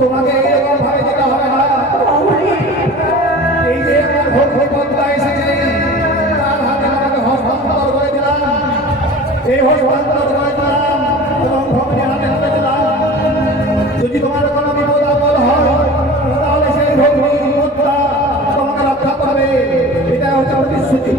তোমাকে এরকম ভাবে দিতে হবে না। এই যে তার হাতে আমাকে হস্তান্তর করে দিলাম, এই হস্তান্তর করে দিলাম এবং ভগবানের হাতে হাতে দিলাম। যদি তোমার কোনো বিপদ আপদ হয় তাহলে সেই ভগবান তোমাকে রক্ষা করবে। এটা হচ্ছে প্রতিশ্রুতি।